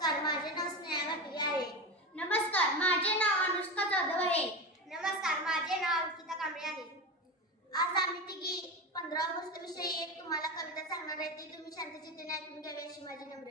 नमस्कार, माझे नाव स्नेहा घाटगे आहे. नमस्कार, माझे नाव अनुष्का जाधव आहे. नमस्कार, माझे नाव अंकिता कांबळे आहे. आज आम्ही तिघी 15 ऑगस्ट विषयी एक तुम्हाला कविता सांगणार आहे. ती तुम्ही शांतचित्ताने ऐकून घ्यावी अशी माझी नम्र